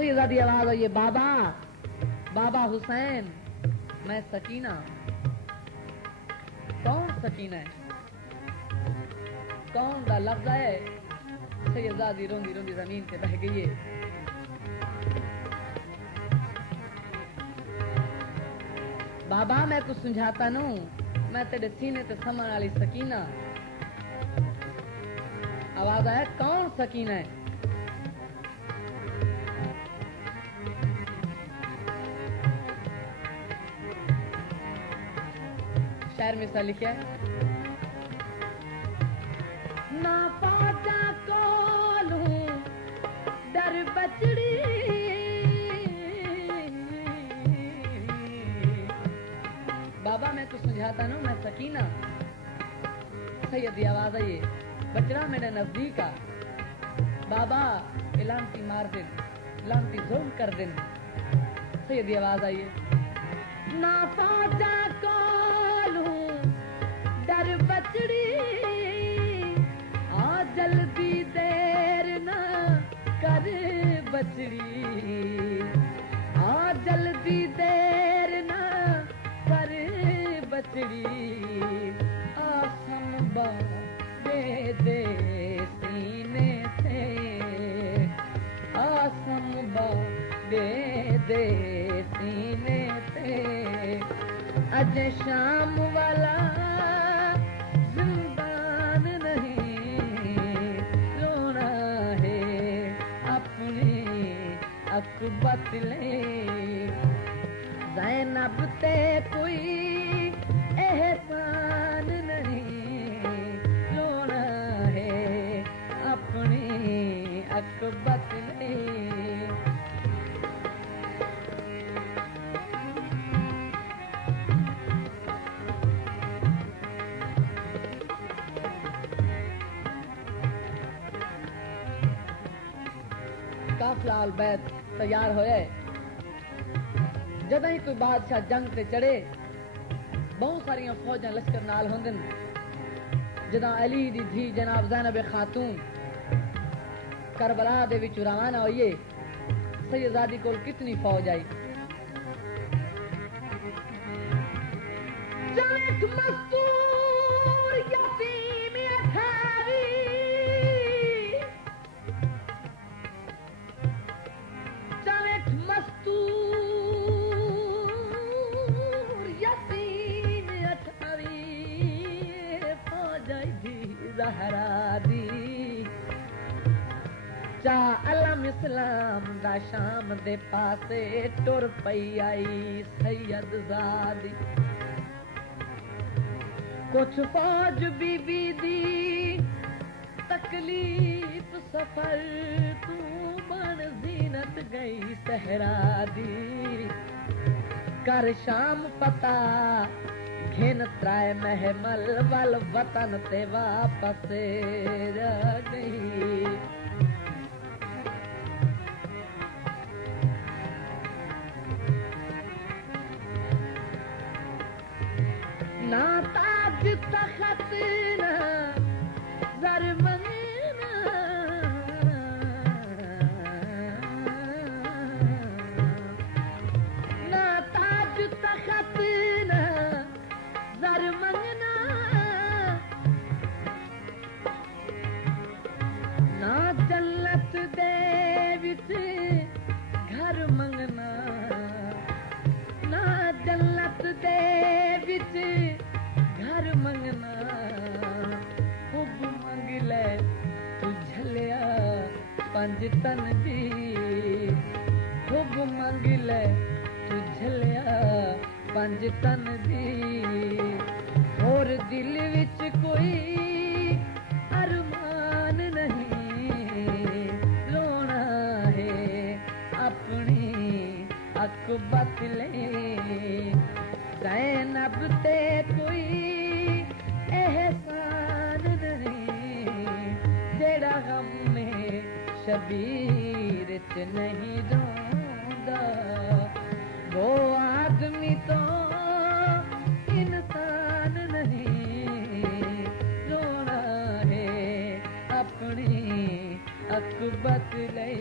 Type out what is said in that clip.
सैयदादी आवाज आई, बाबा बाबा हुसैन, मैं सकीना। कौन सकीना है, कौन दा लफ्ज है? सैयदादी रोंदी रोंदी जमीन पे बह गई है। बाबा मैं कुछ समझाता नू, मैं तेरे सीने ते समन वाली सकीना। आवाज आया, कौन सकीना है? शायर में सा लिखा है, ना पाचा कोलू डर बचड़ी, बाबा मैं कुछ समझाता नू, मैं सकीना। सैयदी आवाज आई, बचड़ा मेरे नजदीक आ। बाबा लानती मार दिन, लानती जुल्म कर दिन। सैयदी आवाज आई, ना पाचा कोलू डर बचड़ी, आ जल्दी देर ना कर बचड़ी, आ जल्दी देर ना कर बचड़ी, आसम दे दे सीने से, आसम दे दे सीने से, अज शाम वाला जिंदान नहीं, रोना है अपनी अकबत ले, ज़ैनब ते कोई एहसान नहीं, रोना है अपनी अकबत ले। काफिला अल बैत तैयार होए, जद ही कोई बादशाह जंग ते चढ़े, बहुत सारिया फौजा लश्कर नाल होंदन। जदा अली दी धी जनाब ज़ैनब खातून करबला दे विच रवाना होइए, सैयदादी कोल कितनी फौज आई। चलक मस्तूर यतीम अठारी, चलक मस्तूर यतीम अठारी, फौज आई दी ज़हरा दी, चा अलम इस्लाम दा शाम दे पासे टुर पई आई सैयद ज़ादी। कुछ फौज बीबी दी तकलीफ सफर, तू बन जीनत गई सहरा दी, कर शाम पता घिन त्राय महमल वल वतन ते वापस रह गई। ना ताज तखत ना ज़रमना, ना ताज तखत ना ज़रमना, ना जन्नत दे विच घर मंगना, ना जन्नत दे विच घर मंगना, खुब मंग ले तू झलिया पंज तन दी, खुब मंग ले तू झलिया पंज तन दी, और दिल विच कोई अरमान नहीं, रोना है अपनी अकबत ले, ज़ैनब ते कोई एहसान नहीं, जेड़ा गम में शबीर च नहीं रोंदा, वो आदमी तो इंसान नहीं, रोना है अपनी अकबत ले।